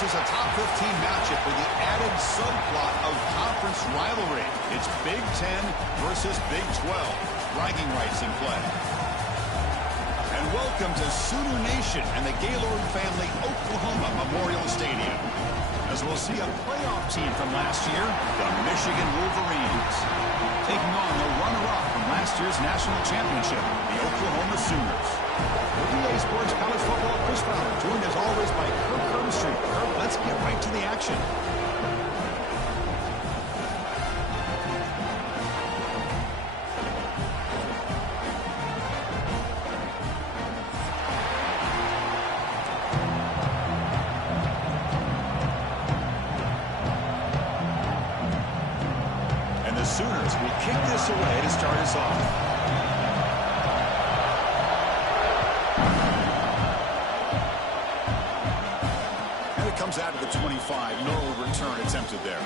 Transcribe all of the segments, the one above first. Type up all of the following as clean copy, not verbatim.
This is a top 15 matchup with the added subplot of conference rivalry. It's Big 10 versus Big 12. Bragging rights in play. And welcome to Sooner Nation and the Gaylord family Oklahoma Memorial Stadium, as we'll see a playoff team from last year, the Michigan Wolverines, taking on the runner-up from last year's national championship, the Oklahoma Sooners. The EA Sports College Football Chris Fowler, joined as always by Kirk Herbstreit. Kirk, let's get right to the action. And the Sooners will kick this away to start us off. Comes out of the 25. No return attempted there.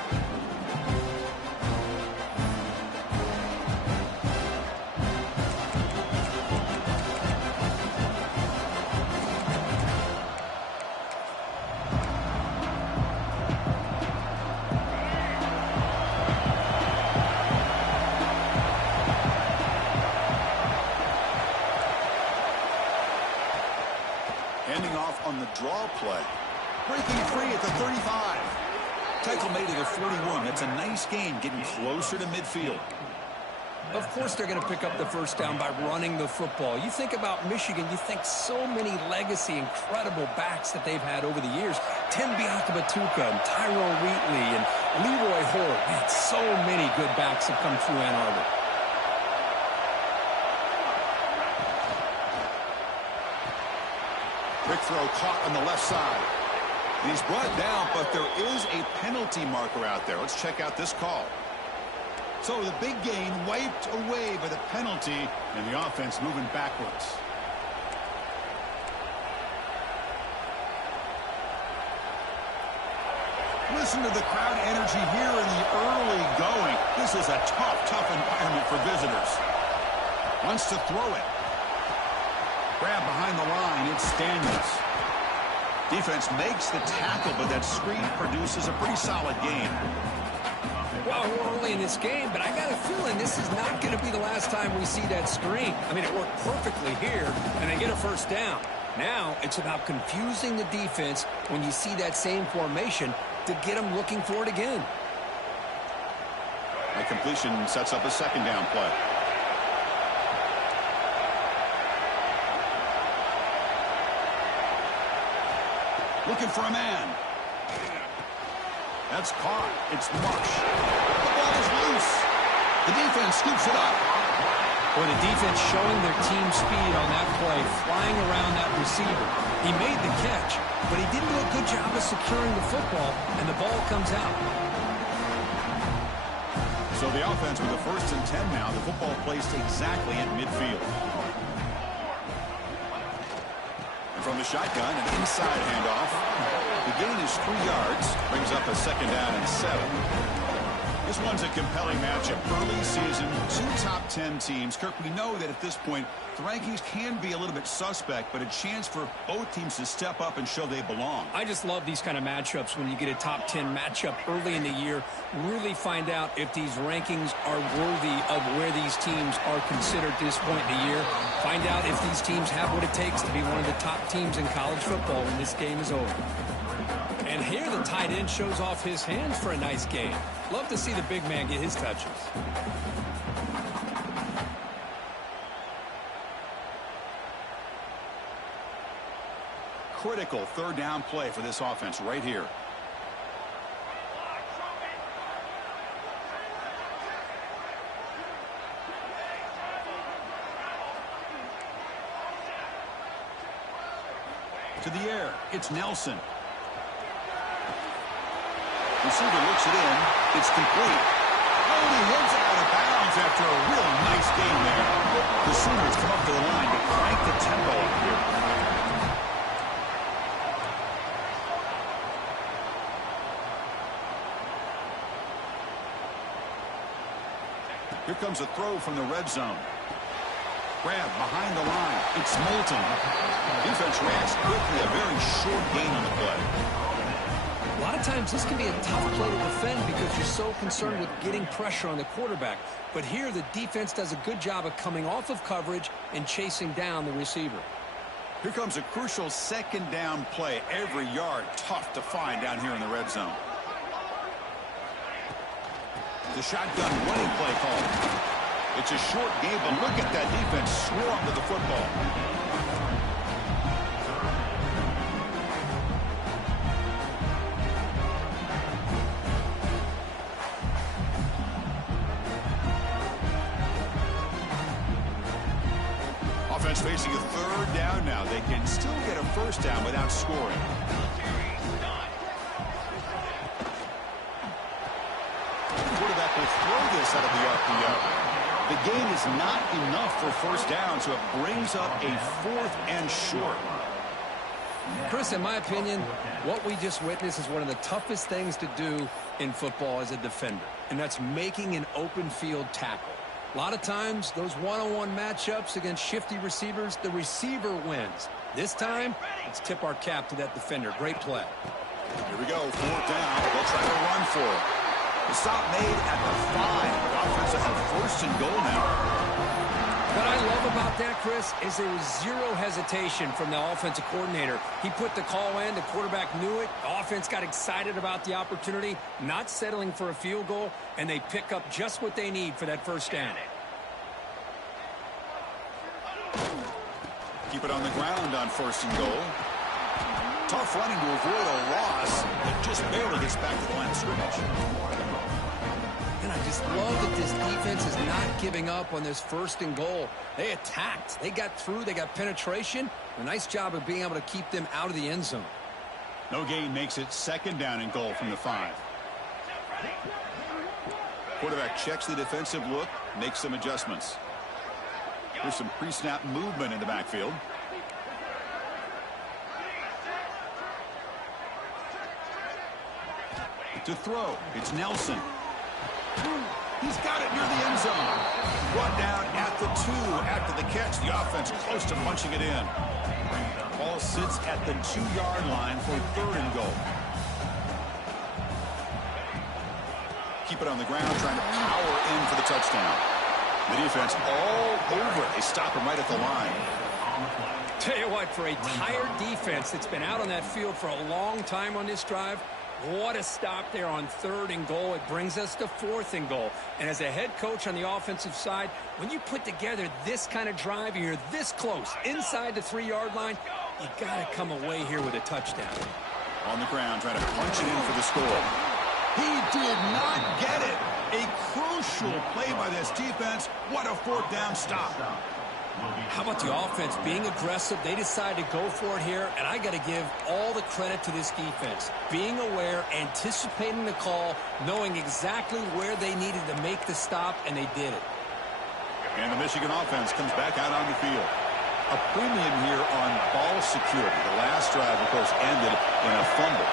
Handing off on the draw play. Breaking free at the 35. Tackle made at the 41. That's a nice gain, getting closer to midfield. Of course they're going to pick up the first down by running the football. You think about Michigan, you think so many legacy, incredible backs that they've had over the years. Tim Biakabatuka and Tyrone Wheatley and Leroy Hoare. Man, so many good backs have come through Ann Arbor. Quick throw caught on the left side. He's brought down, but there is a penalty marker out there. Let's check out this call. So the big gain wiped away by the penalty, and the offense moving backwards. Listen to the crowd energy here in the early going. This is a tough environment for visitors. Wants to throw it. Grab behind the line. It's Daniels. Defense makes the tackle, but that screen produces a pretty solid gain. Well, we're early in this game, but I got a feeling this is not going to be the last time we see that screen. I mean, it worked perfectly here, and they get a first down. Now, it's about confusing the defense when you see that same formation to get them looking for it again. The completion sets up a second down play. Looking for a man. That's caught. It's Marsh. The ball is loose. The defense scoops it up. Boy, the defense showing their team speed on that play, flying around that receiver. He made the catch, but he didn't do a good job of securing the football, and the ball comes out. So the offense with a 1st and 10 now. The football placed exactly at midfield. From the shotgun, an inside handoff. The gain is 3 yards. Brings up a second down and 7. This one's a compelling matchup. Early season, 2 top 10 teams. Kirk, we know that at this point, the rankings can be a little bit suspect, but a chance for both teams to step up and show they belong. I just love these kind of matchups when you get a top 10 matchup early in the year. Really find out if these rankings are worthy of where these teams are considered at this point in the year. Find out if these teams have what it takes to be one of the top teams in college football when this game is over. And here the tight end shows off his hands for a nice game. Love to see the big man get his touches. Critical 3rd down play for this offense right here. To the air, it's Nelson. Receiver looks it in. It's complete. Oh, he heads out of bounds after a real nice game there. The Sooners come up to the line to crank the tempo up here. Here comes a throw from the red zone. Grab behind the line. It's Moulton. Defense reacts quickly. A very short gain on the play. A lot of times this can be a tough play to defend because you're so concerned with getting pressure on the quarterback. But here the defense does a good job of coming off of coverage and chasing down the receiver. Here comes a crucial second down play. Every yard tough to find down here in the red zone. The shotgun running play call. It's a short game, but look at that defense swarm to the football. Offense facing a third down now. They can still get a first down without scoring. Quarterback will throw this out of the RPO. The gain is not enough for first down, so it brings up a 4th and short. Chris, in my opinion, what we just witnessed is one of the toughest things to do in football as a defender, and that's making an open field tackle. A lot of times, those one-on-one matchups against shifty receivers, the receiver wins. This time, let's tip our cap to that defender. Great play. Here we go, 4th down. They'll try to run for it. The stop made at the 5. The offense will have 1st and goal now. What I love about that, Chris, is there was zero hesitation from the offensive coordinator. He put the call in. The quarterback knew it. The offense got excited about the opportunity, not settling for a field goal, and they pick up just what they need for that first down. Keep it on the ground on 1st and goal. Tough running to avoid a loss. It just barely gets back to the line of scrimmage. And I just love that this defense is not giving up on this 1st and goal. They attacked. They got through. They got penetration. A nice job of being able to keep them out of the end zone. No gain makes it 2nd down and goal from the 5. Quarterback checks the defensive look, makes some adjustments. There's some pre-snap movement in the backfield. To throw, it's Nelson. He's got it near the end zone. Brought down at the 2 after the catch. The offense close to punching it in. Ball sits at the 2-yard line for 3rd and goal. Keep it on the ground, trying to power in for the touchdown. The defense all over. They stop him right at the line. Tell you what, for a tired defense that's been out on that field for a long time on this drive, what a stop there on 3rd and goal. It brings us to 4th and goal. And as a head coach on the offensive side, when you put together this kind of drive, you're this close, inside the 3-yard line, you got to come away here with a touchdown. On the ground, trying to punch it in for the score. He did not get it. A crucial play by this defense. What a 4th down stop. How about the offense being aggressive? They decide to go for it here, and I got to give all the credit to this defense. Being aware, anticipating the call, knowing exactly where they needed to make the stop, and they did it. And the Michigan offense comes back out on the field. A premium here on ball security. The last drive, of course, ended in a fumble.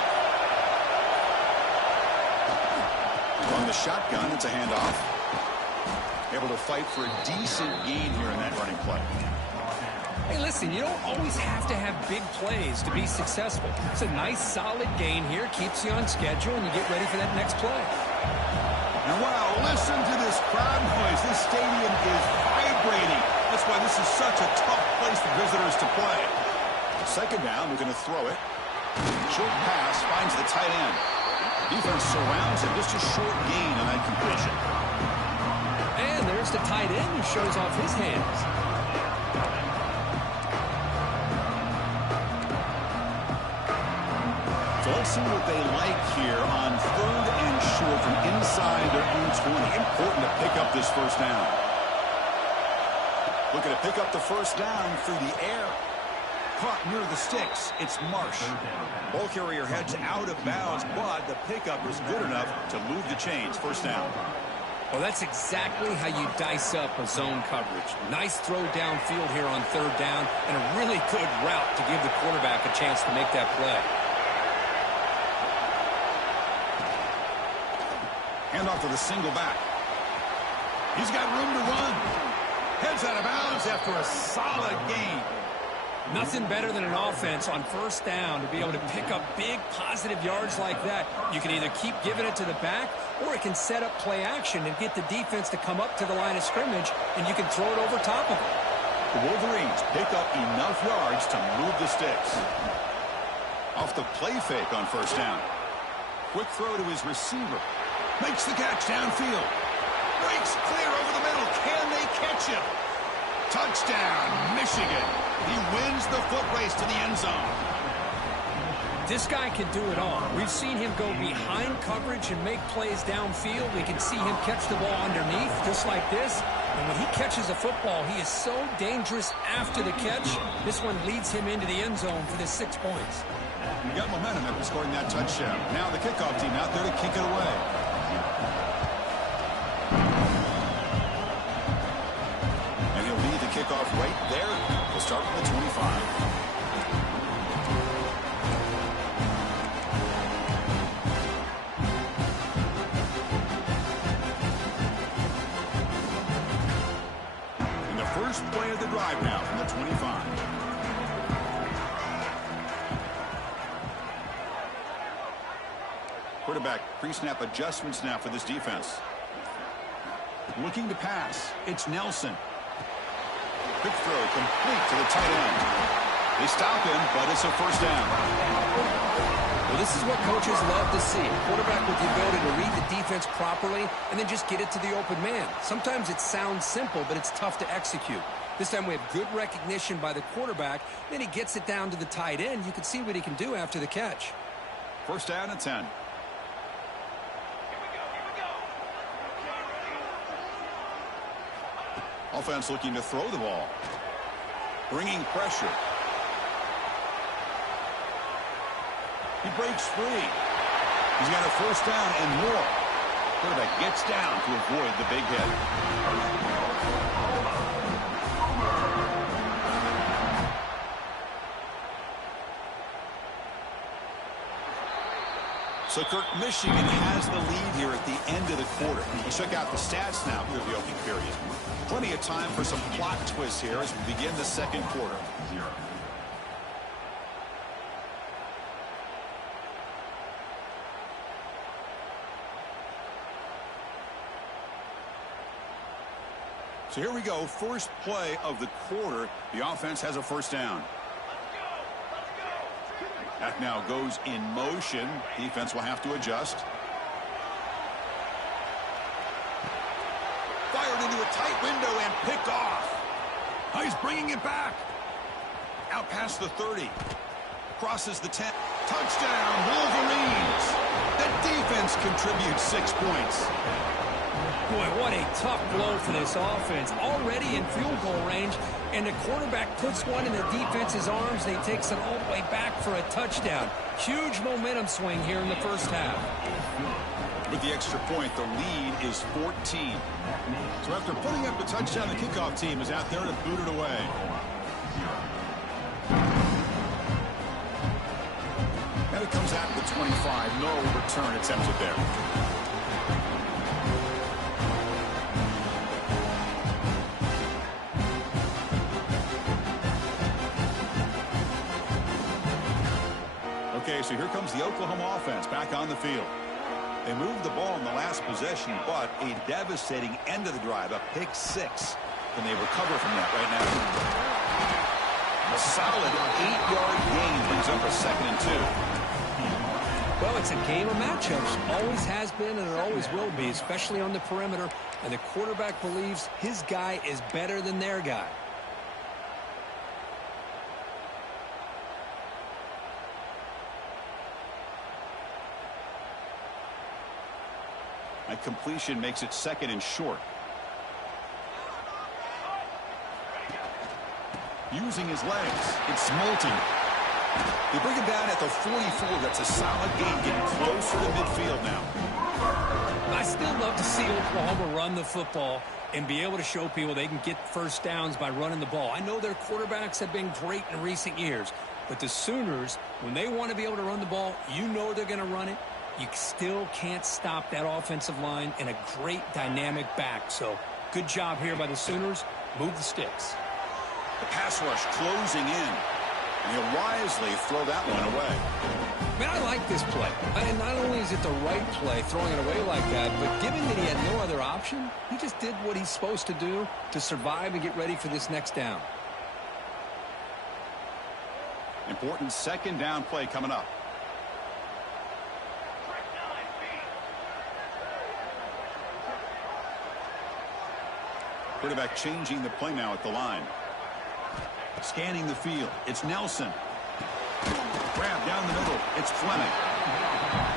On the shotgun, it's a handoff. Able to fight for a decent gain here in that running play. Hey, listen, you don't always have to have big plays to be successful. It's a nice, solid gain here. Keeps you on schedule, and you get ready for that next play. And wow, listen to this crowd noise. This stadium is vibrating. That's why this is such a tough place for visitors to play. 2nd down, we're going to throw it. Short pass finds the tight end. Defense surrounds him. Just a short gain on that completion. And there's the tight end who shows off his hands. So let's see what they like here on 3rd and short from inside their own 20. Important to pick up this first down. Looking to pick up the first down through the air. Caught near the sticks. It's Marsh. Ball carrier heads out of bounds, but the pickup is good enough to move the chains. First down. Well, that's exactly how you dice up a zone coverage. Nice throw downfield here on 3rd down, and a really good route to give the quarterback a chance to make that play. Handoff to the single back. He's got room to run. Heads out of bounds after a solid gain. Nothing better than an offense on first down to be able to pick up big positive yards like that. You can either keep giving it to the back, or it can set up play action and get the defense to come up to the line of scrimmage, and you can throw it over top of it. The Wolverines pick up enough yards to move the sticks. Off the play fake on first down. Quick throw to his receiver. Makes the catch downfield. Breaks clear over the middle. Can they catch him? Touchdown, Michigan. He wins the foot race to the end zone. This guy can do it all. We've seen him go behind coverage and make plays downfield. We can see him catch the ball underneath, just like this. And when he catches a football, he is so dangerous after the catch. This one leads him into the end zone for the 6 points. You got momentum after scoring that touchdown. Now the kickoff team out there to kick it away. And he'll lead the kickoff right there. He'll start from the 25. First play of the drive now from the 25. Quarterback pre-snap adjustments now for this defense. Looking to pass. It's Nelson. Quick throw complete to the tight end. They stop him, but it's a first down. Well, this is what coaches love to see. A quarterback with the ability to read the defense properly and then just get it to the open man. Sometimes it sounds simple, but it's tough to execute. This time we have good recognition by the quarterback. Then he gets it down to the tight end. You can see what he can do after the catch. First down and 10. Offense looking to throw the ball. Bringing pressure. He breaks free. He's got a first down and more. Quarterback gets down to avoid the big hit. So, Kirk, Michigan has the lead here at the end of the quarter. Let's check out the stats now for the opening period. Plenty of time for some plot twists here as we begin the second quarter. So here we go, first play of the quarter. The offense has a first down. That now goes in motion. Defense will have to adjust. Fired into a tight window and picked off. Oh, he's bringing it back. Out past the 30. Crosses the 10. Touchdown, Wolverines. The defense contributes 6 points. Boy, what a tough blow for this offense. Already in field goal range, and the quarterback puts one in the defense's arms, and he takes it all the way back for a touchdown. Huge momentum swing here in the first half. With the extra point, the lead is 14. So after putting up the touchdown, the kickoff team is out there to boot it away. And it comes out to the 25. No return attempted there. Okay, so here comes the Oklahoma offense back on the field. They moved the ball in the last possession, but a devastating end of the drive, a pick 6. Can they recover from that right now? A solid 8-yard gain brings up a 2nd and 2. Well, it's a game of matchups. Always has been, and it always will be, especially on the perimeter. And the quarterback believes his guy is better than their guy. A completion makes it 2nd and short. Using his legs, it's Moulton. They bring him down at the 44. That's a solid gain, getting closer to midfield now. I still love to see Oklahoma run the football and be able to show people they can get first downs by running the ball. I know their quarterbacks have been great in recent years, but the Sooners, when they want to be able to run the ball, you know they're going to run it. You still can't stop that offensive line and a great dynamic back. So good job here by the Sooners. Move the sticks. The pass rush closing in. And he'll wisely throw that one away. Man, I like this play. And not only is it the right play, throwing it away like that, but given that he had no other option, he just did what he's supposed to do to survive and get ready for this next down. Important second down play coming up. Quarterback changing the play now at the line. Scanning the field. It's Nelson. Grab down the middle. It's Fleming.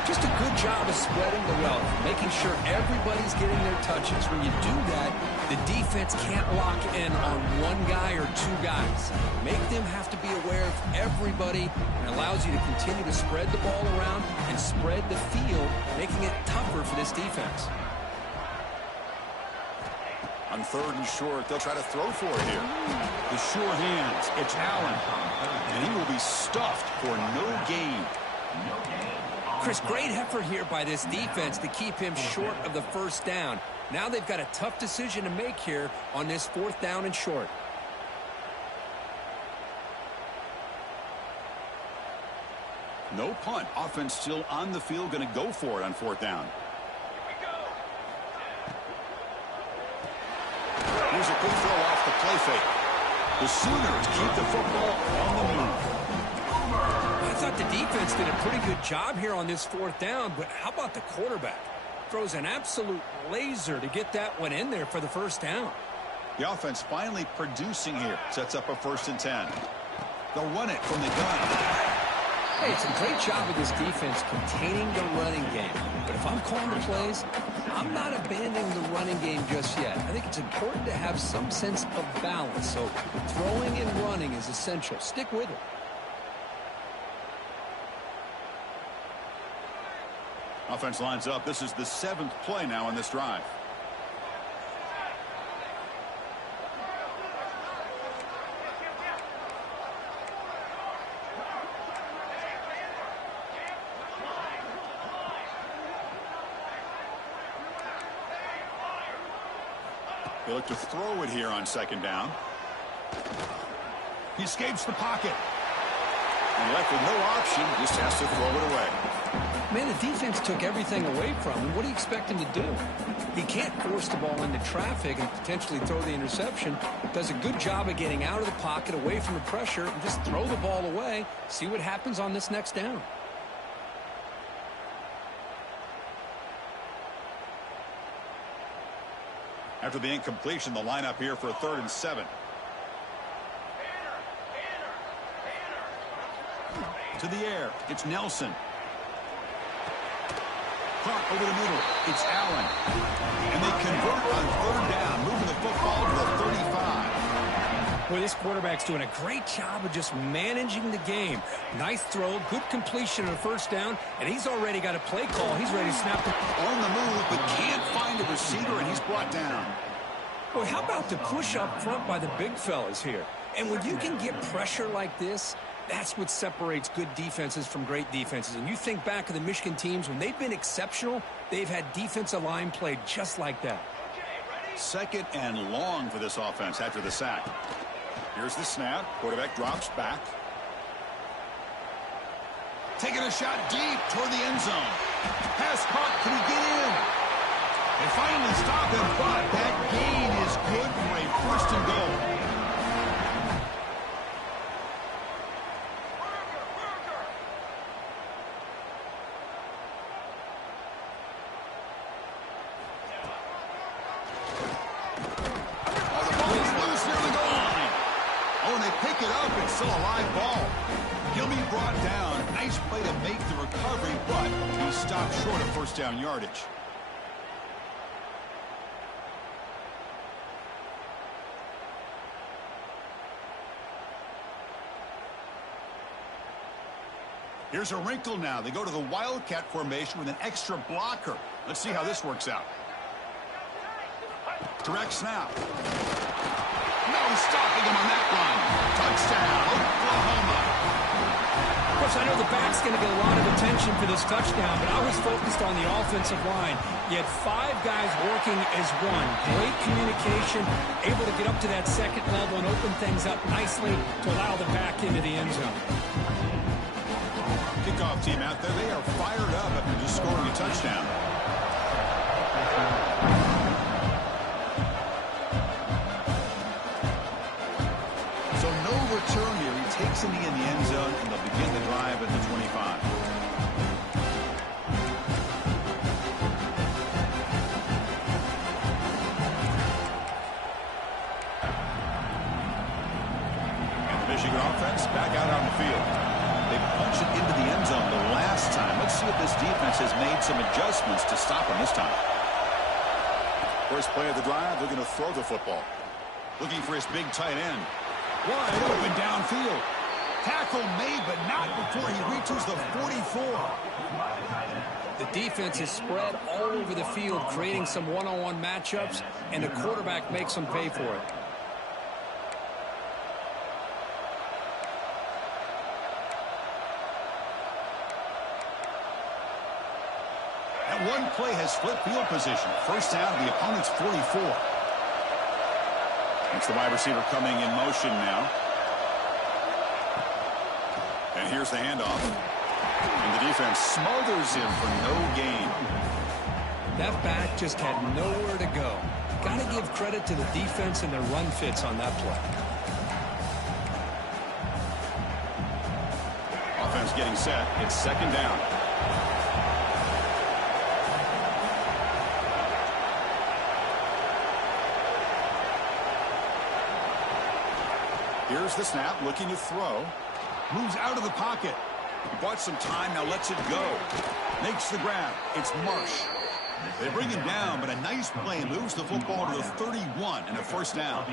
Just a good job of spreading the wealth, making sure everybody's getting their touches. When you do that, the defense can't lock in on one guy or two guys. Make them have to be aware of everybody, and allows you to continue to spread the ball around and spread the field, making it tougher for this defense. On third and short, they'll try to throw for it here. The sure hands. It's Allen. And he will be stuffed for no gain. Chris, great effort here by this defense to keep him short of the first down. Now they've got a tough decision to make here on this 4th down and short. No punt. Offense still on the field, going to go for it on 4th down. Here's a quick throw off the play fake. The Sooners keep the football on the move. I thought the defense did a pretty good job here on this 4th down, but how about the quarterback? Throws an absolute laser to get that one in there for the first down. The offense finally producing here. Sets up a 1st and 10. They'll run it from the gun. Hey, it's a great job of this defense containing the running game. But if I'm calling the plays, I'm not abandoning the running game just yet. I think it's important to have some sense of balance. So throwing and running is essential. Stick with it. Offense lines up. This is the 7th play now in this drive. They look to throw it here on 2nd down. He escapes the pocket. And left with no option, just has to throw it away. Man, the defense took everything away from him. What do you expect him to do? He can't force the ball into traffic and potentially throw the interception. Does a good job of getting out of the pocket, away from the pressure, and just throw the ball away. See what happens on this next down. After the incompletion, the lineup here for a 3rd and 7. To the air. It's Nelson. Caught over the middle. It's Allen. And they convert on 3rd down, moving the football to the 35. Boy, this quarterback's doing a great job of just managing the game. Nice throw, good completion on a 1st down, and he's already got a play call. He's ready to snap the on the move, but can't find a receiver, and he's brought down. Boy, how about the push up front by the big fellas here? And when you can get pressure like this, that's what separates good defenses from great defenses. And you think back of the Michigan teams, when they've been exceptional, they've had defensive line play just like that. 2nd and long for this offense after the sack. Here's the snap. Quarterback drops back. Taking a shot deep toward the end zone. Pass caught. Can he get in? They finally stop him, but that gain is good for a 1st and goal. Still a live ball. He'll be brought down. Nice play to make the recovery, but he stopped short of 1st down yardage. Here's a wrinkle now. They go to the Wildcat formation with an extra blocker. Let's see how this works out. Direct snap. No stopping him on that run. Touchdown, Oklahoma. Coach, I know the back's going to get a lot of attention for this touchdown, but I was focused on the offensive line. You had 5 guys working as one. Great communication, able to get up to that second level and open things up nicely to allow the back into the end zone. Kickoff team out there, they are fired up after just scoring a touchdown. So no return here. He takes in the end zone, and they'll begin the drive at the 25. And the Michigan offense back out on the field. They punched it into the end zone the last time. Let's see if this defense has made some adjustments to stop them this time. First play of the drive, they're going to throw the football. Looking for his big tight end. Wide open downfield. Tackle made, but not before he reaches the 44. The defense is spread all over the field, creating some one-on-one matchups, and the quarterback makes them pay for it. That one play has flipped field position. First down to the opponent's 44. It's the wide receiver coming in motion now. And here's the handoff. And the defense smothers him for no gain. That back just had nowhere to go. Got to give credit to the defense and their run fits on that play. Offense getting set. It's second down. Here's the snap, looking to throw. Moves out of the pocket. He bought some time, now lets it go. Makes the grab. It's Marsh. They bring him down, but a nice play moves the football to the 31 and a first down.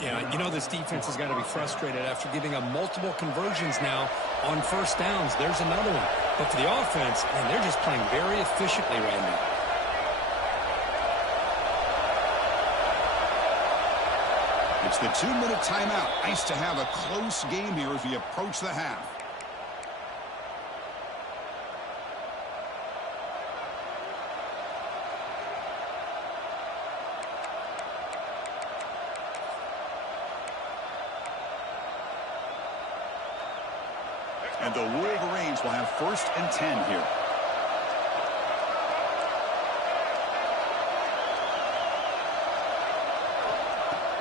Yeah, you know this defense has got to be frustrated after giving up multiple conversions now on first downs. There's another one. But for the offense, man, they're just playing very efficiently right now. It's the 2-minute timeout. Nice to have a close game here as we approach the half. And the Wolverines will have 1st and 10 here.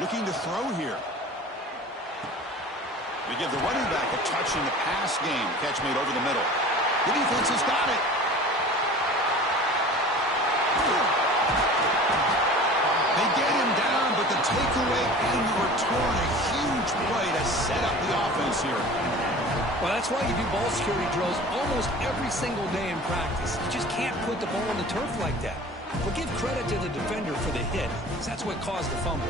Looking to throw here. They give the running back a touch in the pass game. Catch made over the middle. The defense has got it. They get him down, but the takeaway and the return, a huge play to set up the offense here. Well, that's why you do ball security drills almost every single day in practice. You just can't put the ball on the turf like that. But give credit to the defender for the hit, because that's what caused the fumble.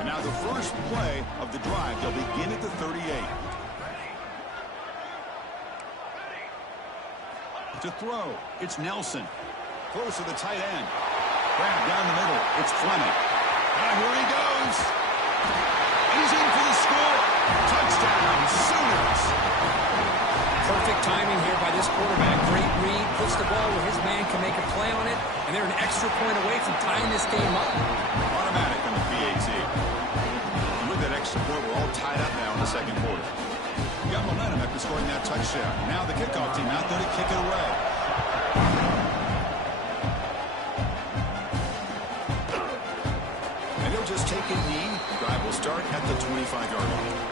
And now the first play of the drive. They'll begin at the 38. To throw, it's Nelson. Throws to the tight end. Grab down the middle. It's Fleming. And here he goes. He's in for the score. Touchdown, Sooners. Perfect timing here by this quarterback. Great read. Puts the ball where his man can make a play on it. And they're an extra point away from tying this game up. Automatic on the PAT. And with that extra point, we're all tied up now in the second quarter. Got momentum after scoring that touchdown. Now the kickoff team out there to kick it away. And he'll just take a knee. Drive will start at the 25-yard line.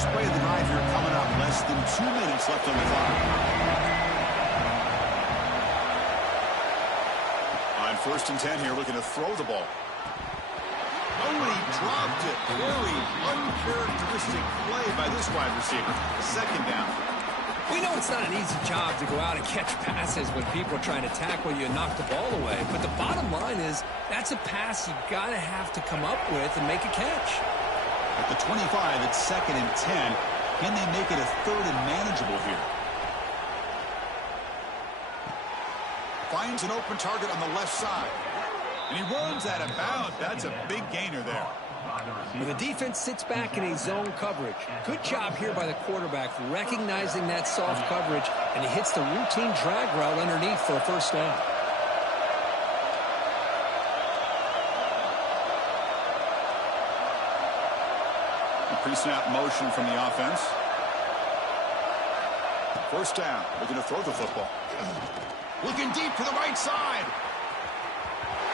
Play of the drive here coming up. Less than 2 minutes left on the clock. On 1st and 10 here, looking to throw the ball. Oh, and he dropped it. Very uncharacteristic play by this wide receiver. Second down. We know it's not an easy job to go out and catch passes when people are trying to tackle you and knock the ball away. But the bottom line is that's a pass you got to have to come up with and make a catch. At the 25, it's 2nd and 10. Can they make it a 3rd and manageable here? Finds an open target on the left side. And he runs out of bounds. That's a big gainer there. Well, the defense sits back in a zone coverage. Good job here by the quarterback recognizing that soft coverage, and he hits the routine drag route underneath for a first down. Pre-snap motion from the offense. First down. Looking to throw the football. Looking deep to the right side.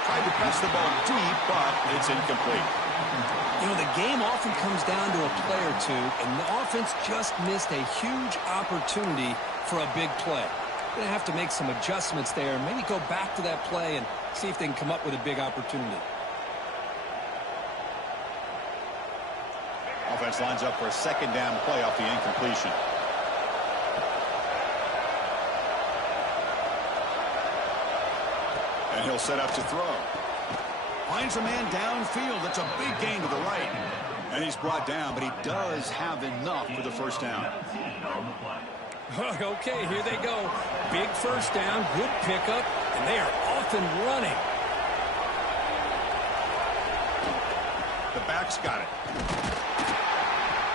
Tried to press the ball deep, but it's incomplete. You know, the game often comes down to a play or two, and the offense just missed a huge opportunity for a big play. Going to have to make some adjustments there, maybe go back to that play and see if they can come up with a big opportunity. Offense lines up for a 2nd down play off the incompletion. And he'll set up to throw. Finds a man downfield. That's a big gain to the right. And he's brought down, but he does have enough for the first down. Okay, here they go. Big first down, good pickup, and they are off and running. The back's got it.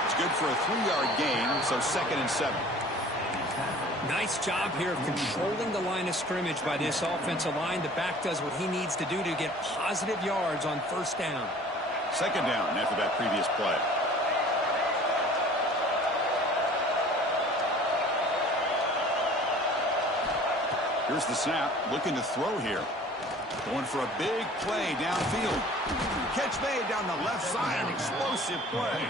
It's good for a 3-yard gain, so 2nd and 7. Nice job here of controlling the line of scrimmage by this offensive line. The back does what he needs to do to get positive yards on first down. 2nd down after that previous play. Here's the snap. Looking to throw here. Going for a big play downfield. Catch made down the left side. An explosive play.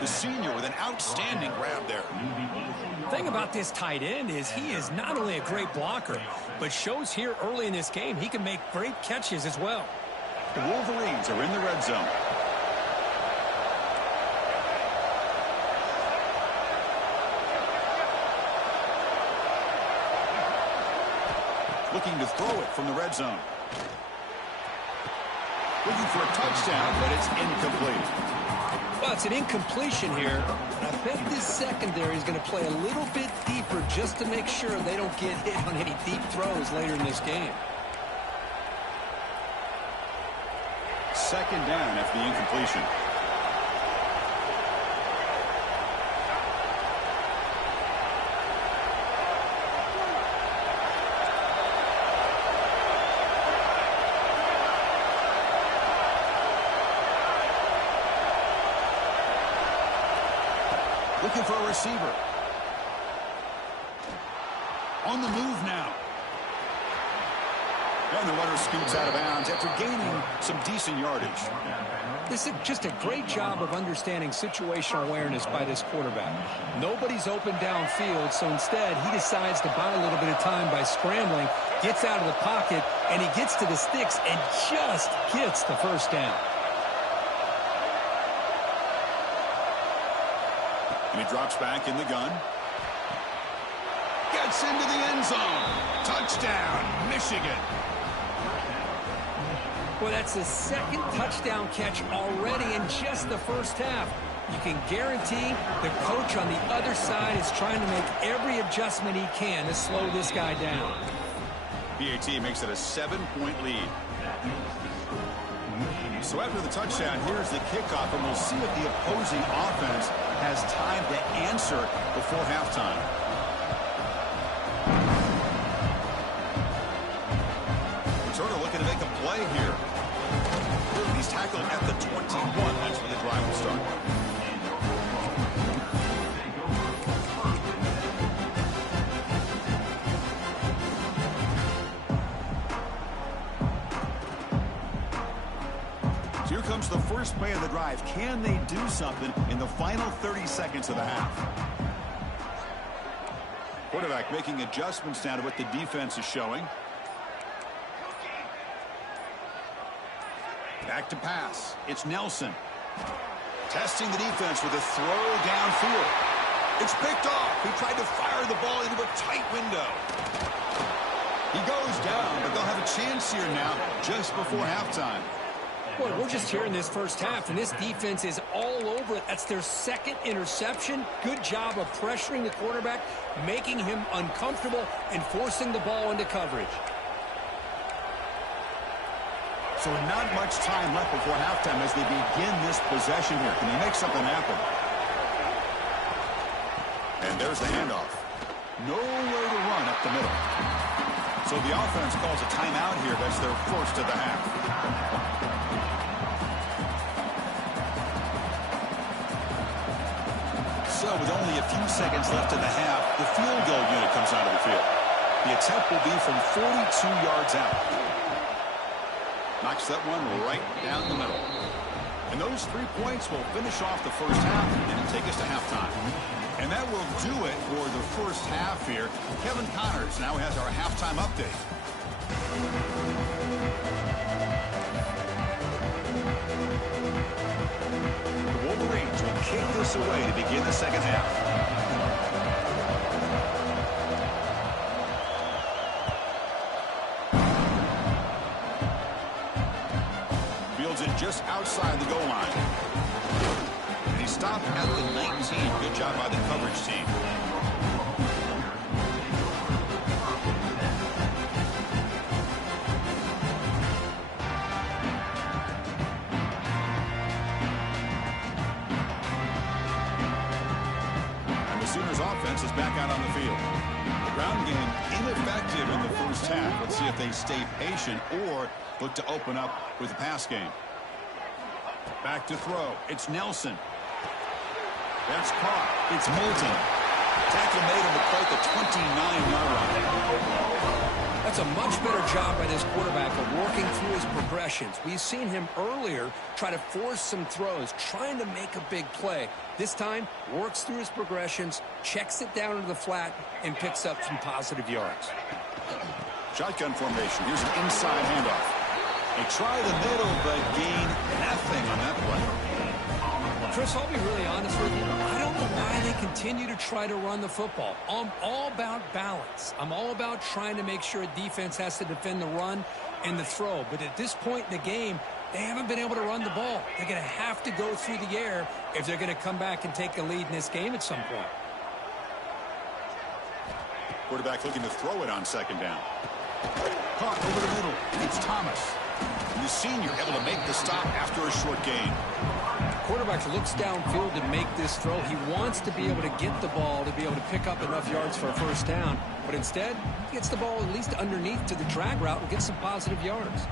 The senior with an outstanding grab there. The thing about this tight end is he is not only a great blocker, but shows here early in this game he can make great catches as well. The Wolverines are in the red zone. Looking to throw it from the red zone. Looking for a touchdown, but it's incomplete. Well, it's an incompletion here. I bet this secondary is going to play a little bit deeper just to make sure they don't get hit on any deep throws later in this game. 2nd down after the incompletion. Looking for a receiver. On the move now. And the runner scoots out of bounds after gaining some decent yardage. This is just a great job of understanding situational awareness by this quarterback. Nobody's open downfield, so instead he decides to buy a little bit of time by scrambling, gets out of the pocket, and he gets to the sticks and just gets the first down. And he drops back in the gun. Gets into the end zone. Touchdown, Michigan. Well, that's the 2nd touchdown catch already in just the first half. You can guarantee the coach on the other side is trying to make every adjustment he can to slow this guy down. BAT makes it a 7-point lead. So after the touchdown, here's the kickoff, and we'll see if the opposing offense has time to answer before halftime. Returner looking to make a play here. He's tackled at the 21. That's where the drive will start. Here comes the first play of the drive. Can they do something in the final 30 seconds of the half? Quarterback making adjustments now to what the defense is showing. Back to pass. It's Nelson. Testing the defense with a throw downfield. It's picked off. He tried to fire the ball into a tight window. He goes down, but they'll have a chance here now just before halftime. Boy, we're just here in this first half, and this defense is all over it. That's their second interception. Good job of pressuring the quarterback, making him uncomfortable, and forcing the ball into coverage. So not much time left before halftime as they begin this possession here. Can they make something happen? And there's the handoff. Nowhere to run up the middle. So the offense calls a timeout here. That's their first of the half. So with only a few seconds left in the half, the field goal unit comes out of the field. The attempt will be from 42 yards out. Knocks that one right down the middle. And those 3 points will finish off the first half and take us to halftime. And that will do it for the first half here. Kevin Connors now has our halftime update. The Wolverines will kick this away to begin the second half. Fields it just outside the goal line. And he stopped at the 19. Good job by the coverage team. And the Sooners offense is back out on the field. The ground game ineffective in the first half. Let's see if they stay patient or look to open up with the pass game. Back to throw. It's Nelson. That's caught. It's Moulton. Tackle made him at the 29-yard line. That's a much better job by this quarterback of working through his progressions. We've seen him earlier try to force some throws, trying to make a big play. This time, works through his progressions, checks it down into the flat, and picks up some positive yards. Shotgun formation. Here's an inside handoff. They try the middle, but gain nothing on that play. Chris, I'll be really honest with you. I don't know why they continue to try to run the football. I'm all about balance. I'm all about trying to make sure a defense has to defend the run and the throw. But at this point in the game, they haven't been able to run the ball. They're going to have to go through the air if they're going to come back and take a lead in this game at some point. Quarterback looking to throw it on second down. Caught over the middle. It's Thomas. And the senior able to make the stop after a short gain. Quarterback looks downfield to make this throw. He wants to be able to get the ball to be able to pick up enough yards for a first down. But instead, he gets the ball at least underneath to the drag route and gets some positive yards.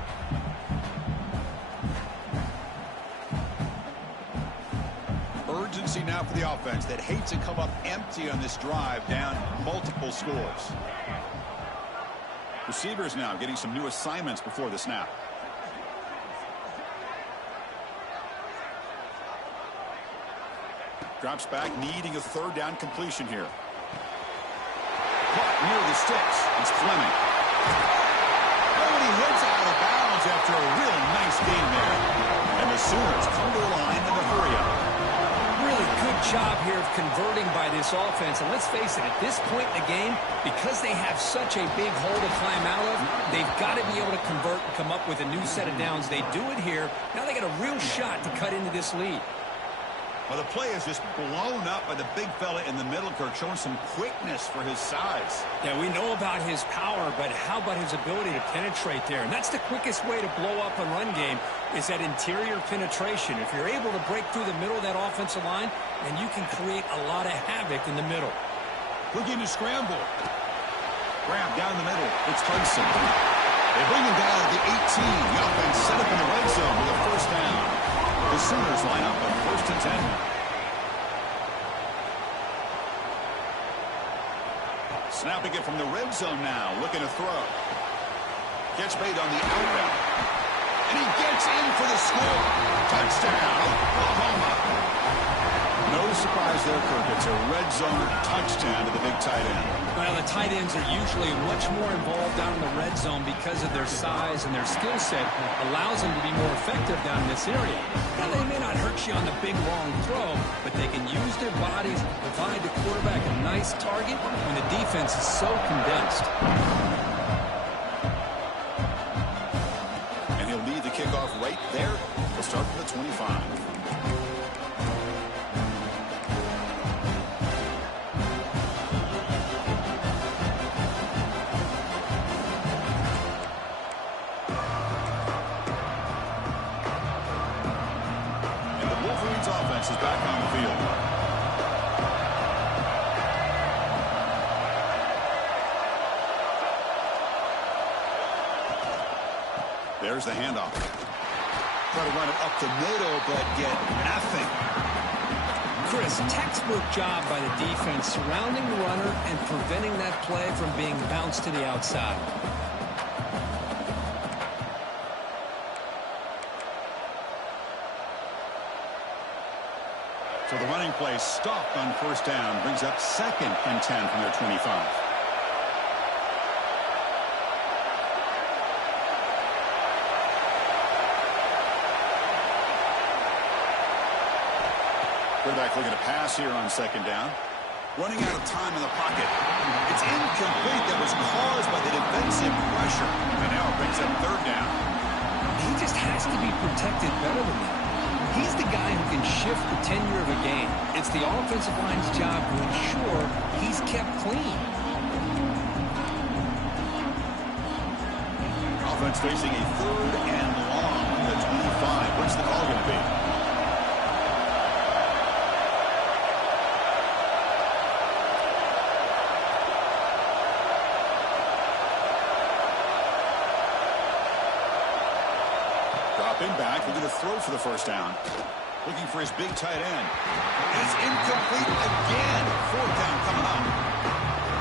Urgency now for the offense that hates to come up empty on this drive, down multiple scores. Receivers now getting some new assignments before the snap. Drops back, needing a third down completion here. Caught near the sticks. It's Fleming. Oh, and he hits out of bounds after a really nice gain there. And the Sooners come to the line in a hurry up. Really good job here of converting by this offense. And let's face it, at this point in the game, because they have such a big hole to climb out of, they've got to be able to convert and come up with a new set of downs. They do it here. Now they got a real shot to cut into this lead. Well, the play is just blown up by the big fella in the middle, Kirk, showing some quickness for his size. Yeah, we know about his power, but how about his ability to penetrate there? And that's the quickest way to blow up a run game is that interior penetration. If you're able to break through the middle of that offensive line, then you can create a lot of havoc in the middle. Looking to scramble. Grab down the middle. It's Hudson. They bring him down at the 18. The offense set up in the red zone with a first down. The Sooners line up on 1st and 10. Snapping it from the red zone now, looking to throw. Catch made on the out route. And he gets in for the score. Touchdown, Oklahoma. No surprise there, Kirk. It's a red zone touchdown to the big tight end. Well, the tight ends are usually much more involved down in the red zone because of their size and their skill set allows them to be more effective down in this area. Now, they may not hurt you on the big, long throw, but they can use their bodies to provide the quarterback a nice target when the defense is so condensed. And he'll lead the kickoff right there. We'll start from the 25. Offense is back on the field. There's the handoff. Try to run it up the middle, but get nothing. Chris, textbook job by the defense surrounding the runner and preventing that play from being bounced to the outside. So the running play stopped on first down, brings up 2nd and 10 from their 25. Quarterback looking to pass here on 2nd down. Running out of time in the pocket. It's incomplete. That was caused by the defensive pressure. And now it brings up 3rd down. He just has to be protected better than that. He's the guy who can shift the tenure of a game. It's the offensive line's job to ensure he's kept clean. Offense facing a 3rd and long from the 25. What's the call going to be? Dropping back, looking to throw for the first down. Looking for his big tight end. And it's incomplete again. 4th down coming up.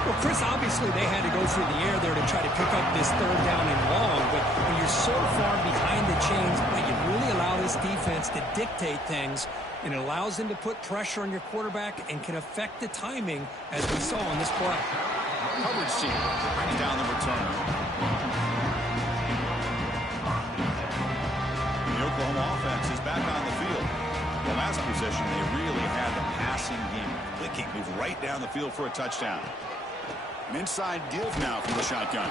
Well, Chris, obviously they had to go through the air there to try to pick up this 3rd down and long, but when you're so far behind the chains, you really allow this defense to dictate things, and it allows them to put pressure on your quarterback and can affect the timing, as we saw on this play. Coverage team brings down the return. The Oklahoma offense is back on the field. The last possession, they really had the passing game clicking. Move right down the field for a touchdown. An inside give now from the shotgun.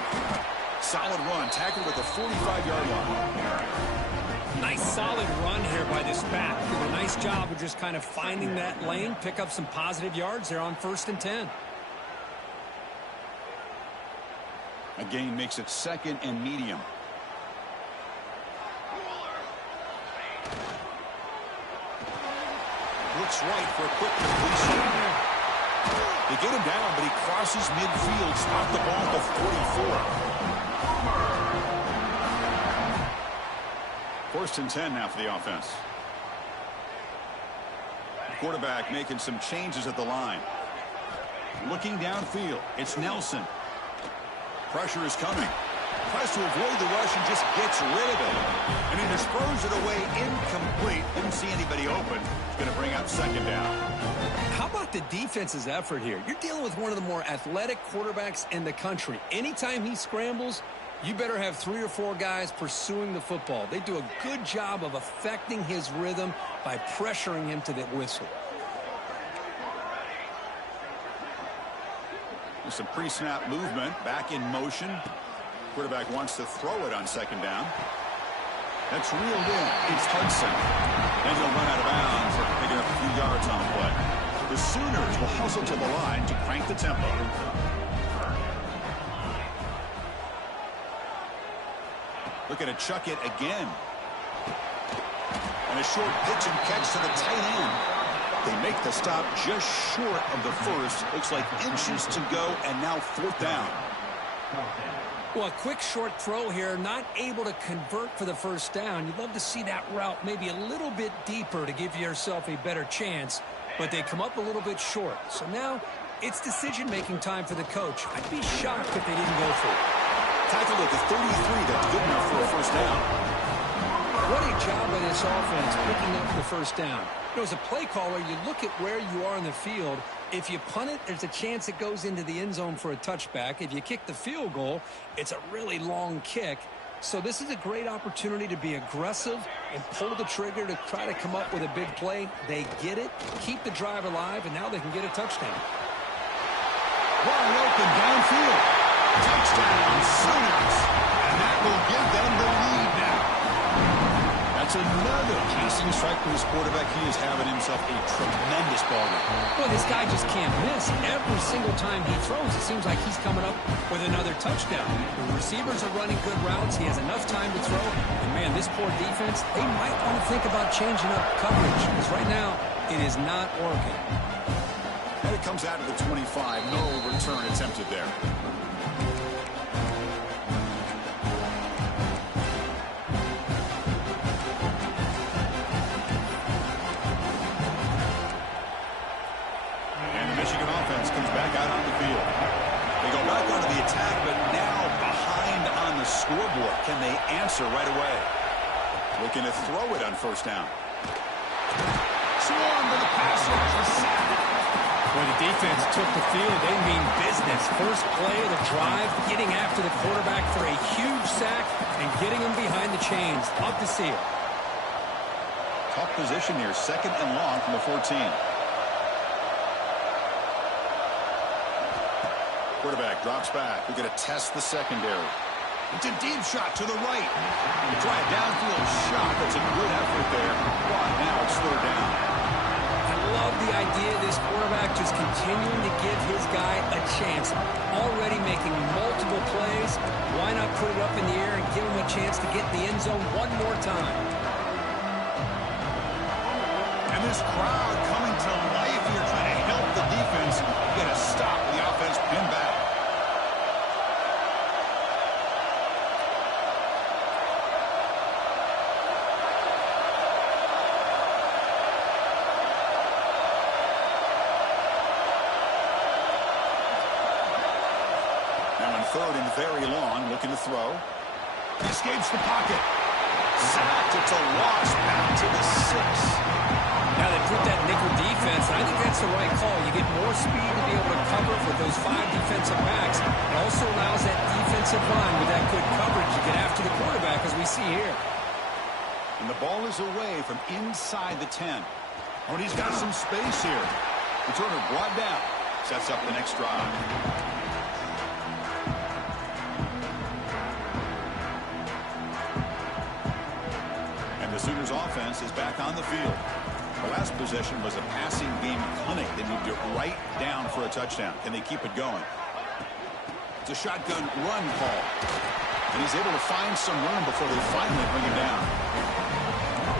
Solid run, tackled at the 45-yard line. Nice solid run here by this back. Did a nice job of just kind of finding that lane, pick up some positive yards there on 1st and 10. A gain makes it 2nd and medium. Looks right for a quick completion. They get him down, but he crosses midfield, spot the ball at the 44. 1st and 10 now for the offense. Quarterback making some changes at the line. Looking downfield, it's Nelson. Pressure is coming. Tries to avoid the rush and just gets rid of it. And he just throws it away incomplete. Didn't see anybody open. It's going to bring up 2nd down. How about the defense's effort here? You're dealing with one of the more athletic quarterbacks in the country. Anytime he scrambles, you better have 3 or 4 guys pursuing the football. They do a good job of affecting his rhythm by pressuring him to the whistle. With some pre-snap movement, back in motion. Quarterback wants to throw it on 2nd down. That's reeled in. It's Hudson. Then he'll run out of bounds after picking up a few yards on the play. The Sooners will hustle to the line to crank the tempo. Looking to chuck it again. And a short pitch and catch to the tight end. They make the stop just short of the first. Looks like inches to go, and now 4th down. Well, a quick short throw here, not able to convert for the first down. You'd love to see that route maybe a little bit deeper to give yourself a better chance, but they come up a little bit short. So now it's decision-making time for the coach. I'd be shocked if they didn't go for it. Tackled at the 33, that's good enough for a first down. What a job by this offense picking up the first down. You know, as a play caller, you look at where you are in the field. If you punt it, there's a chance it goes into the end zone for a touchback. If you kick the field goal, it's a really long kick. So this is a great opportunity to be aggressive and pull the trigger to try to come up with a big play. They get it, keep the drive alive, and now they can get a touchdown. Wide open downfield. Touchdown, Sooners. And that will give them the lead now. That's another passing strike for this quarterback. He is having himself a tremendous ball game. Well, this guy just can't miss. Every single time he throws, it seems like he's coming up with another touchdown. The receivers are running good routes. He has enough time to throw. And, man, this poor defense, they might want to think about changing up coverage because right now it is not working. And it comes out of the 25. No return attempted there. Scoreboard. Can they answer right away? Looking to throw it on first down. Swarm to the passer. When the defense took the field, they mean business. First play of the drive, getting after the quarterback for a huge sack and getting him behind the chains. Love to see it. Tough position here. Second and long from the 14. Quarterback drops back. We're going to test the secondary. It's a deep shot to the right. Try a downfield shot. That's a good effort there. But now it's third down. I love the idea of this quarterback just continuing to give his guy a chance. Already making multiple plays. Why not put it up in the air and give him a chance to get in the end zone one more time? And this crowd coming to life here trying to help the defense get a stop. The offense pinned back. Third and very long, looking to throw. He escapes the pocket. Sacked. It's a loss. Back to the 6. Now they put that nickel defense, and I think that's the right call. You get more speed to be able to cover for those 5 defensive backs. It also allows that defensive line with that good coverage to get after the quarterback, as we see here. And the ball is away from inside the 10. Oh, and he's got some space here. Returner brought down. Sets up the next drive. The Sooners offense is back on the field. The last possession was a passing game clinic. They moved it right down for a touchdown. Can they keep it going? It's a shotgun run call. And he's able to find some room before they finally bring him down.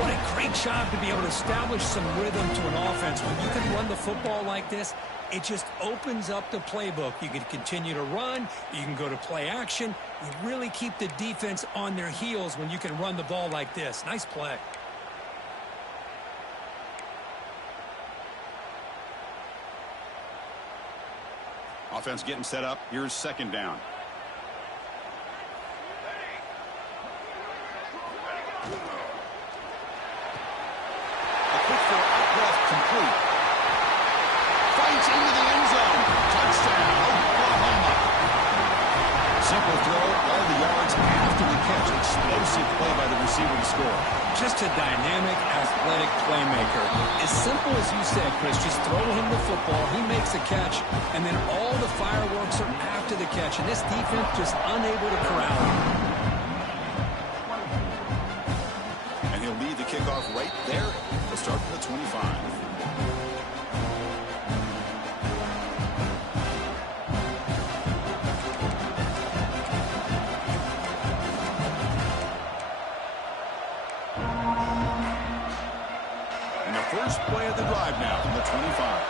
What a great job to be able to establish some rhythm to an offense. When you can run the football like this, it just opens up the playbook. You can continue to run. You can go to play action. You really keep the defense on their heels when you can run the ball like this. Nice play. Offense getting set up. Here's second down. A quick throw out left, complete. Fights into the end zone. Touchdown, Oklahoma. Simple throw, all the yards after the catch. Explosive play by the receiver to score. Just a dynamic, athletic playmaker. As simple as you said, Chris, just throw him the football, he makes a catch, and then all the fireworks are after the catch. And this defense just unable to corral him. And he'll lead the kickoff right there. We'll start from the 25. First play of the drive now from the 25.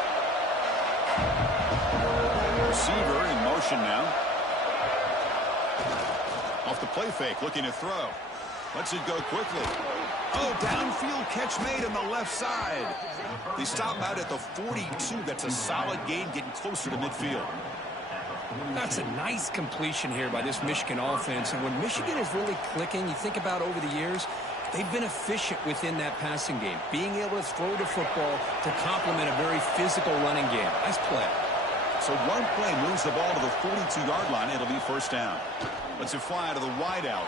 Receiver in motion now. Off the play fake, looking to throw. Lets it go quickly. Oh, downfield catch made on the left side. They stop out at the 42. That's a solid gain, getting closer to midfield. That's a nice completion here by this Michigan offense. And when Michigan is really clicking, you think about over the years, they've been efficient within that passing game, being able to throw the football to complement a very physical running game. Nice play. So one play moves the ball to the 42-yard line. It'll be first down. Lets it fly to the wideout.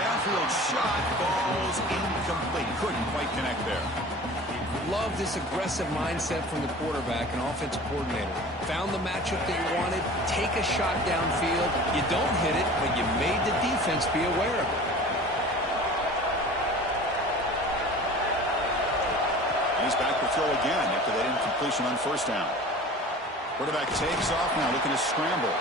Downfield shot falls incomplete. Couldn't quite connect there. Love this aggressive mindset from the quarterback and offensive coordinator. Found the matchup that you wanted. Take a shot downfield. You don't hit it, but you made the defense be aware of it. He's back to throw again after that incompletion on first down. Quarterback takes off now, looking to scramble.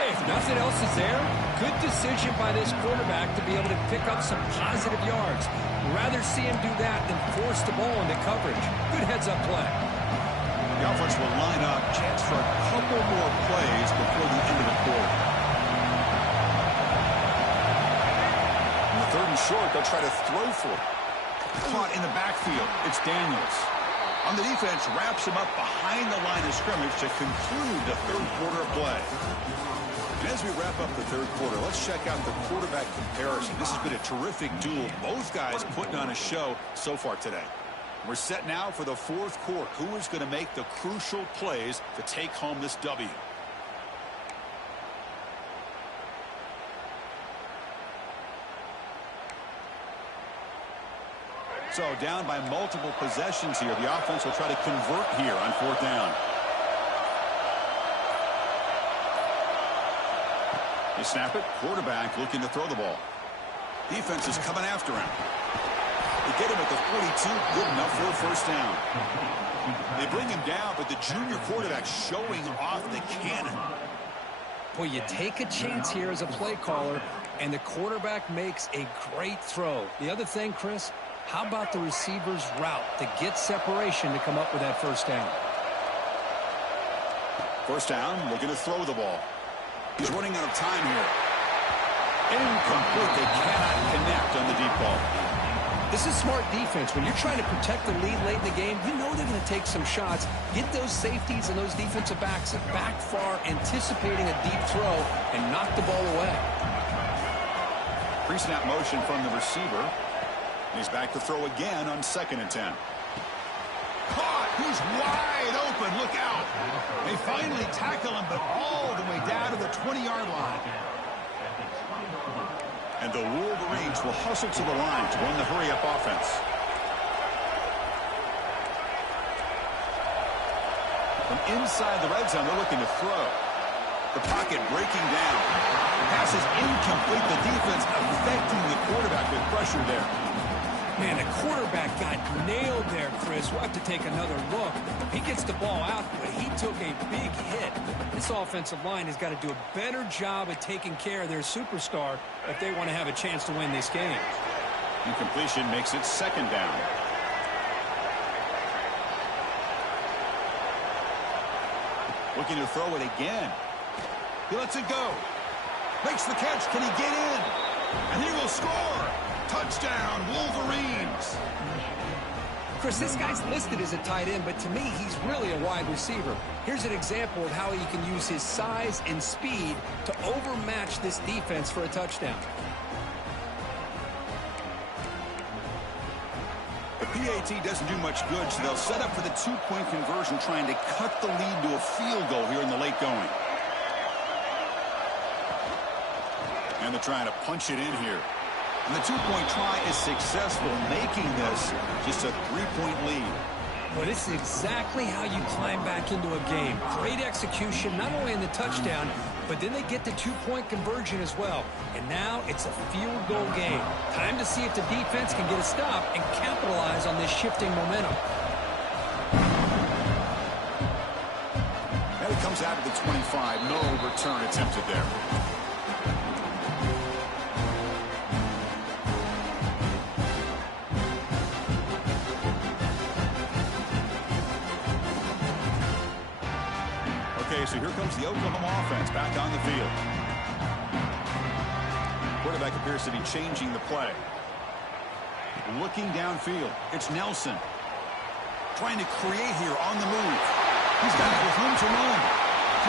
Hey, if nothing else is there, good decision by this quarterback to be able to pick up some positive yards. Rather see him do that than force the ball into coverage. Good heads-up play. The offense will line up, chance for a couple more plays before the end of the quarter. On the 3rd and short, they'll try to throw for it. Caught in the backfield. It's Daniels. On the defense, wraps him up behind the line of scrimmage to conclude the 3rd quarter of play. And as we wrap up the 3rd quarter, let's check out the quarterback comparison. This has been a terrific duel. Both guys putting on a show so far today. We're set now for the 4th quarter. Who is going to make the crucial plays to take home this W? So down by multiple possessions here. The offense will try to convert here on 4th down. They snap it. Quarterback looking to throw the ball. Defense is coming after him. They get him at the 42. Good enough for a first down. They bring him down, but the junior quarterback showing off the cannon. Boy, you take a chance here as a play caller, and the quarterback makes a great throw. The other thing, Chris, how about the receiver's route to get separation to come up with that first down? First down, looking to throw the ball. He's running out of time here. Incomplete. They cannot connect on the deep ball. This is smart defense. When you're trying to protect the lead late in the game, you know they're going to take some shots. Get those safeties and those defensive backs back far, anticipating a deep throw, and knock the ball away. Pre-snap motion from the receiver. He's back to throw again on 2nd and 10. Caught! He's wide open. Look out! They finally tackle him, but all the way down to the 20-yard line. And the Wolverines will hustle to the line to run the hurry-up offense. From inside the red zone, they're looking to throw. The pocket breaking down. Pass is incomplete. The defense affecting the quarterback with pressure there. Man, the quarterback got nailed there, Chris. We'll have to take another look. He gets the ball out, but he took a big hit. This offensive line has got to do a better job at taking care of their superstar if they want to have a chance to win this game. Incompletion makes it 2nd down. Looking to throw it again. He lets it go. Makes the catch. Can he get in? And he will score. Touchdown, Wolverines. Chris, this guy's listed as a tight end, but to me, he's really a wide receiver. Here's an example of how he can use his size and speed to overmatch this defense for a touchdown. The PAT doesn't do much good, so they'll set up for the 2-point conversion, trying to cut the lead to a field goal here in the late going. And they're trying to punch it in here. And the 2-point try is successful, making this just a 3-point lead. Well, this is exactly how you climb back into a game. Great execution, not only in the touchdown, but then they get the 2-point conversion as well. And now it's a field goal game. Time to see if the defense can get a stop and capitalize on this shifting momentum. And it comes out of the 25. No return attempted there. So here comes the Oklahoma offense back on the field. Quarterback appears to be changing the play. Looking downfield. It's Nelson. Trying to create here on the move. He's got it with room to run.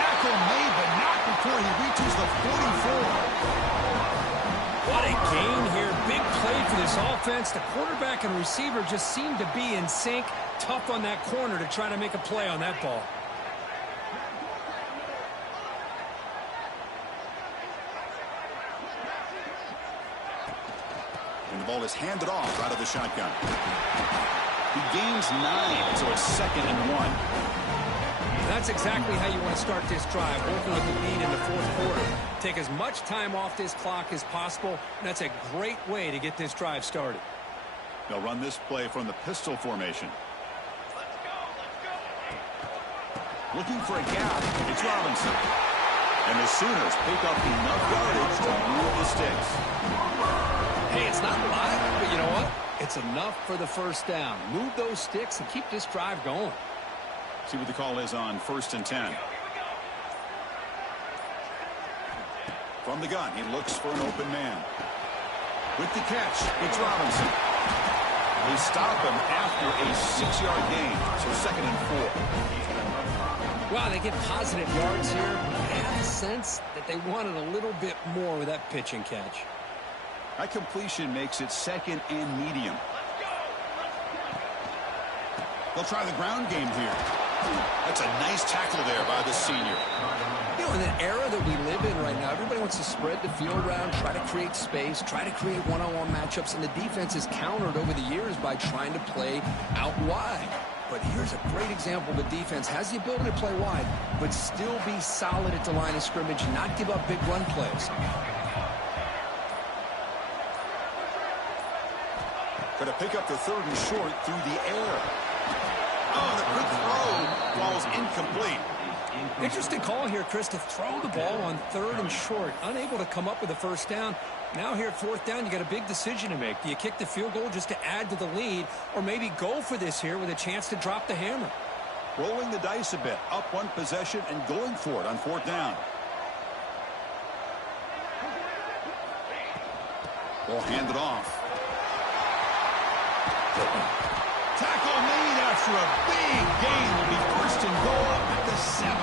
Tackle made, but not before he reaches the 44. What a gain here. Big play for this offense. The quarterback and receiver just seem to be in sync. Tough on that corner to try to make a play on that ball. The ball is handed off out of the shotgun. He gains 9, so it's 2nd and 1. That's exactly how you want to start this drive, working with the lead in the 4th quarter. Take as much time off this clock as possible, and that's a great way to get this drive started. They'll run this play from the pistol formation. Looking for a gap. It's Robinson. And the Sooners pick up enough yardage to move the sticks. Hey, it's not a lot, but you know what? It's enough for the first down. Move those sticks and keep this drive going. See what the call is on 1st and 10. From the gun, he looks for an open man. With the catch, it's Robinson. They stop him after a 6-yard gain, so 2nd and 4. Wow, they get positive yards here. I have the sense that they wanted a little bit more with that pitch and catch. That completion makes it 2nd and medium. They'll try the ground game here. That's a nice tackle there by the senior. You know, in the era that we live in right now, everybody wants to spread the field around, try to create space, try to create one-on-one matchups, and the defense is countered over the years by trying to play out wide. But here's a great example. The defense has the ability to play wide, but still be solid at the line of scrimmage, not give up big run plays. Going to pick up the 3rd and short through the air. Oh, the quick throw falls incomplete. Interesting call here, Chris, to throw the ball on 3rd and short. Unable to come up with a first down. Now here at 4th down, you got a big decision to make. Do you kick the field goal just to add to the lead, or maybe go for this here with a chance to drop the hammer? Rolling the dice a bit, up one possession and going for it on 4th down. They'll hand it off. Tackle made after a big gain. Will be 1st and goal at the 7.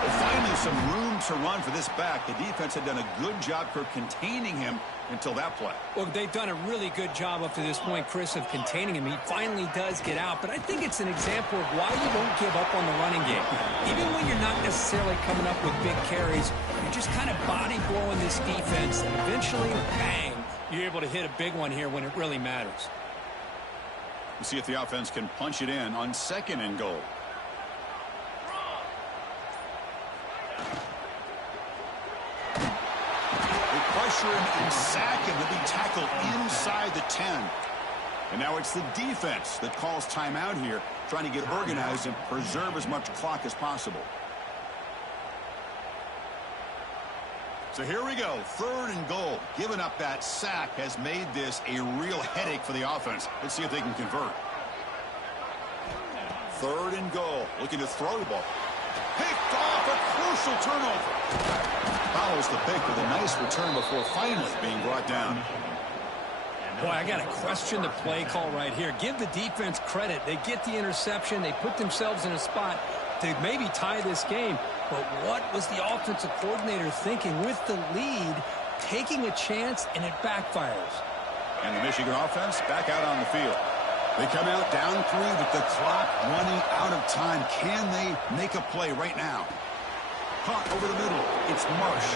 Well, finally some room to run for this back. The defense had done a good job for containing him until that play. Well, they've done a really good job up to this point, Chris, of containing him. He finally does get out, but I think it's an example of why you don't give up on the running game. Even when you're not necessarily coming up with big carries, you're just kind of body blowing this defense, and eventually, bang, you're able to hit a big one here when it really matters. We'll see if the offense can punch it in on 2nd and goal. They pressure him and sack him. He'll be tackled inside the 10. And now it's the defense that calls timeout here, trying to get organized and preserve as much clock as possible. So here we go, 3rd and goal. Giving up that sack has made this a real headache for the offense. Let's see if they can convert. 3rd and goal, looking to throw the ball. Picked off, a crucial turnover. Follows the pick with a nice return before finally being brought down. Boy, I got to question the play call right here. Give the defense credit. They get the interception. They put themselves in a spot to maybe tie this game. But what was the offensive coordinator thinking with the lead, taking a chance, and it backfires? And the Michigan offense back out on the field. They come out down 3 with the clock running out of time. Can they make a play right now? Caught over the middle. It's Marsh.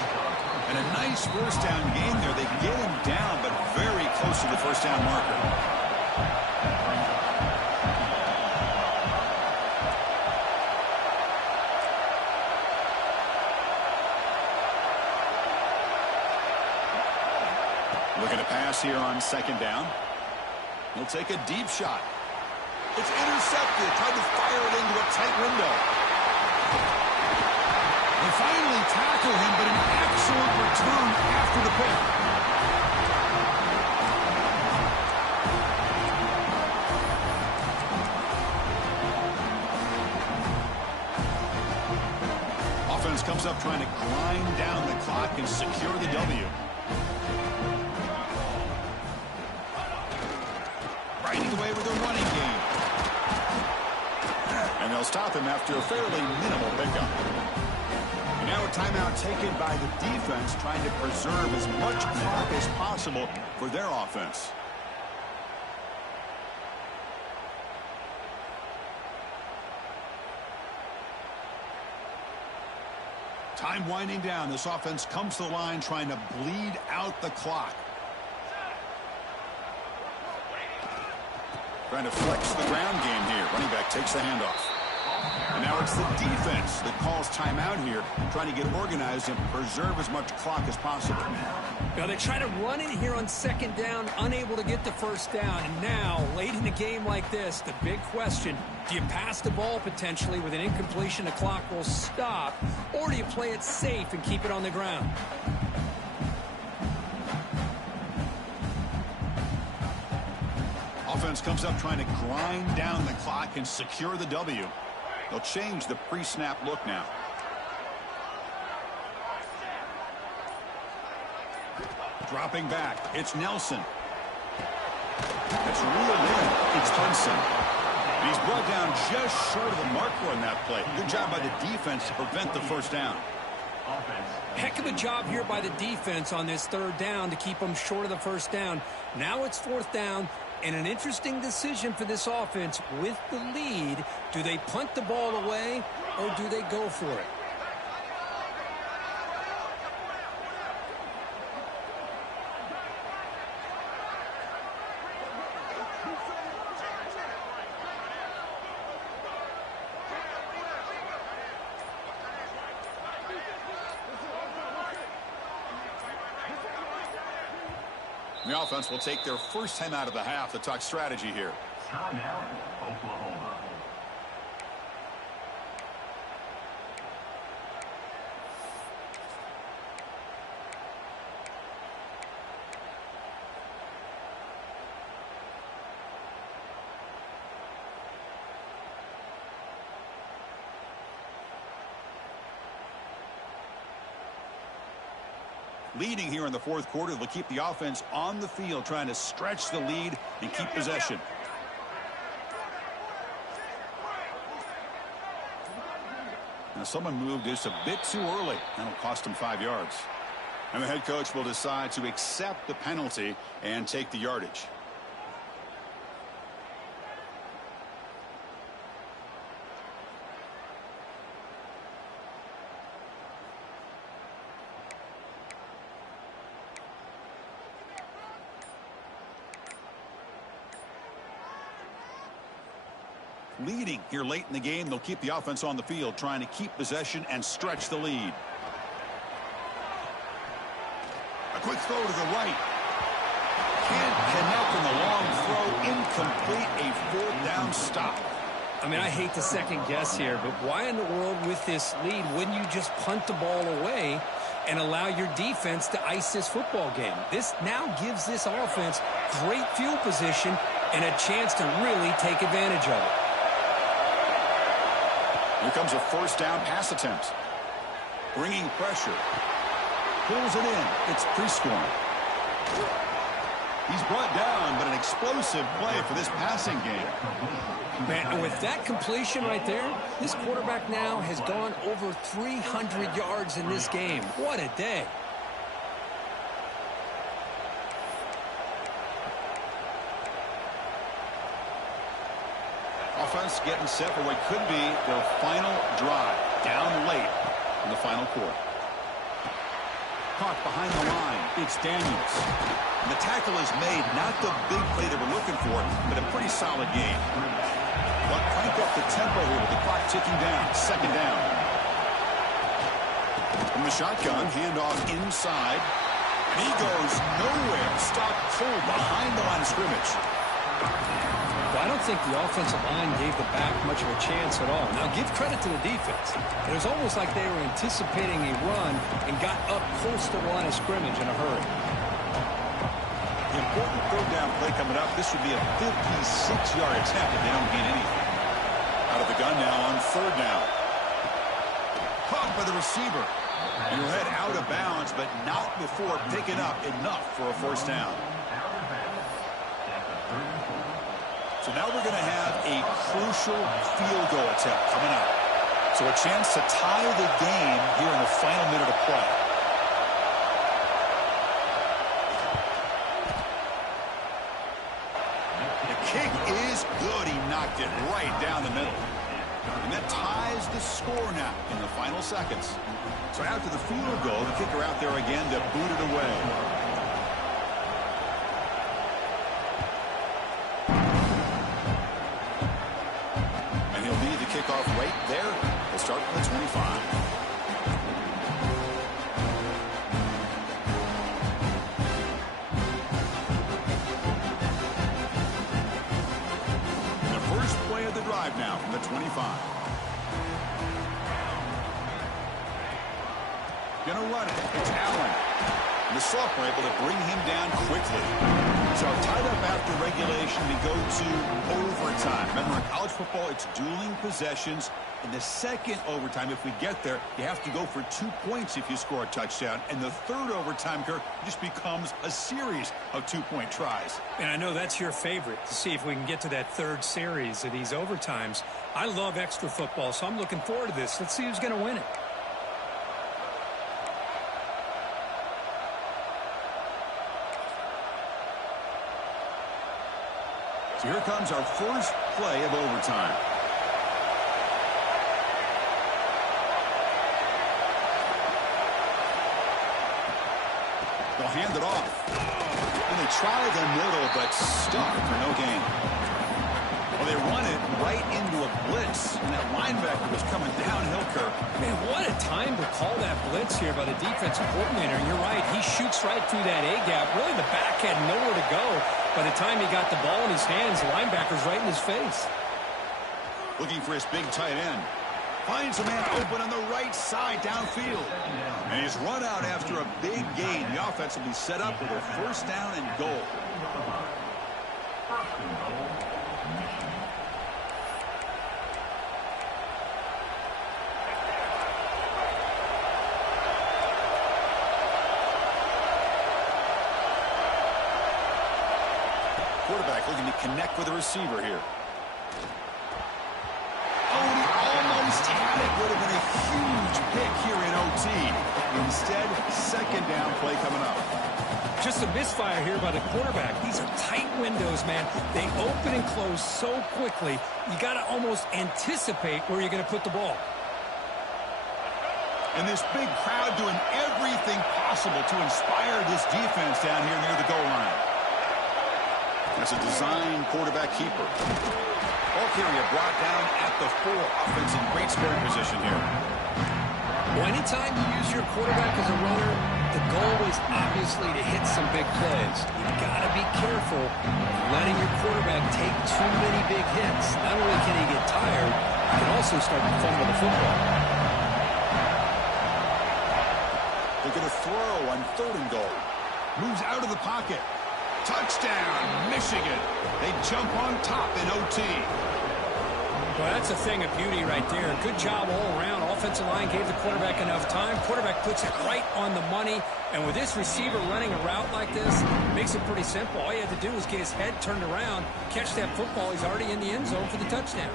And a nice 1st down game there. They get him down, but very close to the 1st down marker. Looking to pass here on 2nd down. He'll take a deep shot. It's intercepted. Tried to fire it into a tight window. They finally tackle him, but an excellent return after the pick. Offense comes up trying to grind down the clock and secure the W. Away with a running game. And they'll stop him after a fairly minimal pickup. And now a timeout taken by the defense, trying to preserve as much clock as possible for their offense. Time winding down. This offense comes to the line trying to bleed out the clock. Trying to flex the ground game here. Running back takes the handoff. And now it's the defense that calls timeout here, trying to get organized and preserve as much clock as possible. Now they try to run it here on second down, unable to get the first down. And now, late in a game like this, the big question, do you pass the ball potentially with an incompletion, the clock will stop, or do you play it safe and keep it on the ground? Offense comes up trying to grind down the clock and secure the W. They'll change the pre-snap look now. Dropping back, it's Nelson. That's reeled in. It's Hudson. And he's brought down just short of the marker on that play. Good job by the defense to prevent the first down. Heck of a job here by the defense on this third down to keep them short of the first down. Now it's fourth down, and an interesting decision for this offense with the lead. Do they punt the ball away, or do they go for it? The offense will take their first time out of the half to talk strategy here. Timeout, Oklahoma. Leading here in the fourth quarter, they'll keep the offense on the field, trying to stretch the lead and keep possession. Now someone moved just a bit too early. That'll cost him 5 yards. And the head coach will decide to accept the penalty and take the yardage. Leading here late in the game, they'll keep the offense on the field, trying to keep possession and stretch the lead. A quick throw to the right. Can't connect on the long throw. Incomplete. A fourth down stop. I mean, I hate to second guess here, but why in the world with this lead wouldn't you just punt the ball away and allow your defense to ice this football game? This now gives this offense great field position and a chance to really take advantage of it. Here comes a first down pass attempt. Bringing pressure. Pulls it in. It's pre-scoring. He's brought down, but an explosive play for this passing game. Man, with that completion right there, this quarterback now has gone over 300 yards in this game. What a day. Offense getting set for what could be their final drive. Down late in the final quarter. Caught behind the line. It's Daniels. And the tackle is made. Not the big play they were looking for, but a pretty solid game. But crank up the tempo here with the clock ticking down. Second down. From the shotgun, handoff inside. And he goes nowhere. Stop cold behind the line of scrimmage. Well, I don't think the offensive line gave the back much of a chance at all. Now, give credit to the defense. It was almost like they were anticipating a run and got up close to the line of scrimmage in a hurry. The important third down play coming up. This would be a 56-yard attempt if they don't gain anything. Out of the gun now on third down. Caught by the receiver. And he'll head out of bounds, but not before picking up enough for a first down. So now we're going to have a crucial field goal attempt coming up. So a chance to tie the game here in the final minute of play. The kick is good. He knocked it right down the middle. And that ties the score now in the final seconds. So after the field goal, the kicker out there again to boot it away. Kickoff right start from the 25. The first play of the drive now from the 25. Gonna run it. It's Allen. And the sophomore able to bring him down quickly. So tied up after regulation, we go to overtime. Remember, in college football, it's dueling possessions. In the second overtime, if we get there, you have to go for 2 points if you score a touchdown. And the third overtime, Kirk, just becomes a series of 2-point tries. And I know that's your favorite, to see if we can get to that third series of these overtimes. I love extra football, so I'm looking forward to this. Let's see who's going to win it. So here comes our first play of overtime. They'll hand it off. And they try the middle, but stuffed for no gain. Well, they run it right into a blitz, and that linebacker was coming downhill, Kirk. Man, what a time to call that blitz here by the defensive coordinator. And you're right, he shoots right through that A-gap. Really, the back had nowhere to go. By the time he got the ball in his hands, the linebacker's right in his face. Looking for his big tight end. Finds a man open on the right side downfield. And he's run out after a big gain. The offense will be set up with a first down and goal. Quarterback looking to connect with the receiver here. Oh, and he almost had it. Would have been a huge pick here in OT. Instead, second down play coming up. Just a misfire here by the quarterback. These are tight windows, man. They open and close so quickly, you got to almost anticipate where you're going to put the ball. And this big crowd doing everything possible to inspire this defense down here near the goal line. That's a design quarterback keeper. Ball carrier brought down at the 4. Offense in great scoring position here. Well, anytime you use your quarterback as a runner, the goal is obviously to hit some big plays. You've got to be careful of letting your quarterback take too many big hits. Not only can he get tired, he can also start to fumble the football. They're going to throw on 3rd and goal. Moves out of the pocket. Touchdown, Michigan. They jump on top in OT. Well, that's a thing of beauty right there. Good job all around. Offensive line gave the quarterback enough time. Quarterback puts it right on the money. And with this receiver running a route like this, it makes it pretty simple. All you had to do was get his head turned around, catch that football. He's already in the end zone for the touchdown.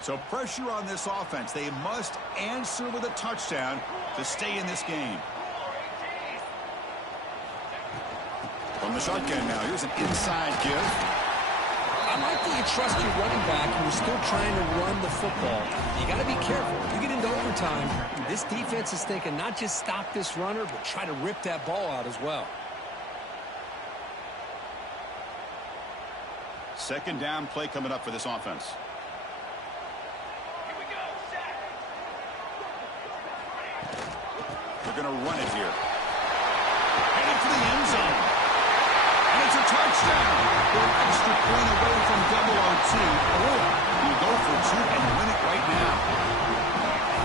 So pressure on this offense. They must answer with a touchdown to stay in this game. From the shotgun now, here's an inside give. I like that you trust your running back and you're still trying to run the football. You got to be careful. You get into overtime, this defense is thinking not just stop this runner, but try to rip that ball out as well. Second down play coming up for this offense. They're going to run it here. Headed for the end zone. And it's a touchdown. They're an extra point away from double OT. Or you go for 2 and win it right now.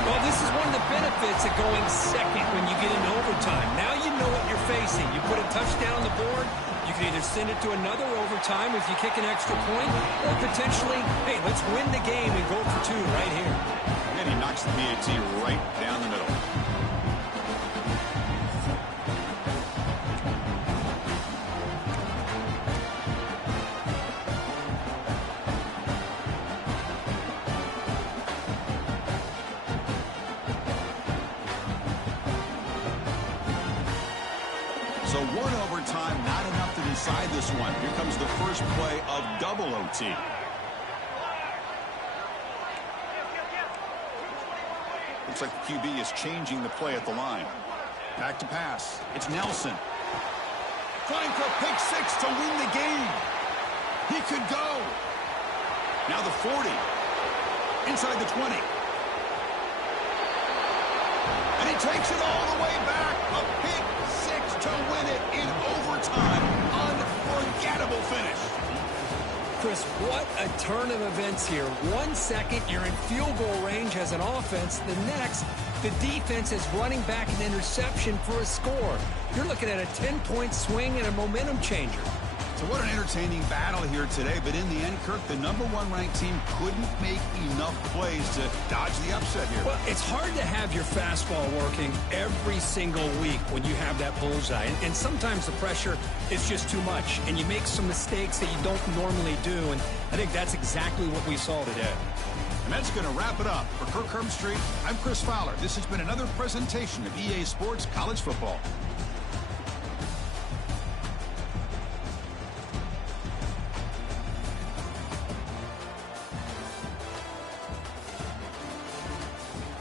Well, this is one of the benefits of going second when you get into overtime. Now you know what you're facing. You put a touchdown on the board, you can either send it to another overtime if you kick an extra point, or potentially, hey, let's win the game and go for 2 right here. And he knocks the PAT right down the middle. So one overtime, not enough to decide this one. Here comes the first play of double OT. Looks like the QB is changing the play at the line. Back to pass. It's Nelson. Trying for a pick six to win the game. He could go. Now the 40. Inside the 20. And he takes it all the way back. A pick six to win it in overtime. Unforgettable finish. Chris, what a turn of events here. 1 second, you're in field goal range as an offense. The next, the defense is running back an interception for a score. You're looking at a 10-point swing and a momentum changer. So what an entertaining battle here today. But in the end, Kirk, the #1 ranked team couldn't make enough plays to dodge the upset here. Well, it's hard to have your fastball working every single week when you have that bullseye. And sometimes the pressure is just too much. And you make some mistakes that you don't normally do. And I think that's exactly what we saw today. And that's going to wrap it up. For Kirk Herbstreit, I'm Chris Fowler. This has been another presentation of EA Sports College Football.